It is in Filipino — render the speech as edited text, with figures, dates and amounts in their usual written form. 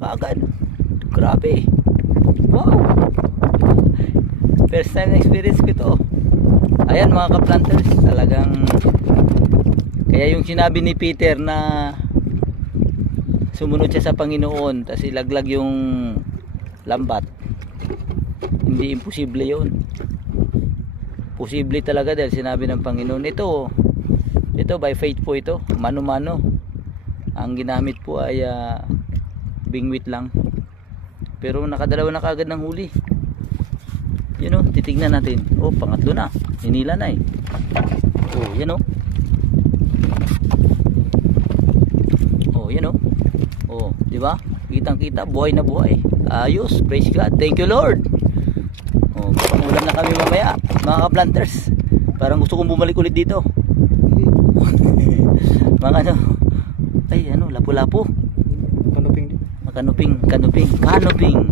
kaagad. Grabe. Wow. First time na experience ko ito. Ayan mga ka-planters, talagang kaya yung sinabi ni Peter na sumunod siya sa Panginoon tapos ilaglag yung lambat, hindi imposible yun. Posible talaga dahil sinabi ng Panginoon. Ito by faith po ito, mano-mano. Ang ginamit po ay bingwit lang, pero nakadalawa na kagad ng huli. Yun o, titignan natin. Oh, pangatlo na, hinila na eh. Oh, yan o. Oh, yan o. Oh, di ba? Kitang-kita, buhay na buhay. Ayos, praise God. Thank you Lord. Oh, pangulam na kami mamaya, mga ka-planters. Parang gusto kong bumalik ulit dito. Mga ano, ay ano, lapu-lapu. Kanuping. Kanuping.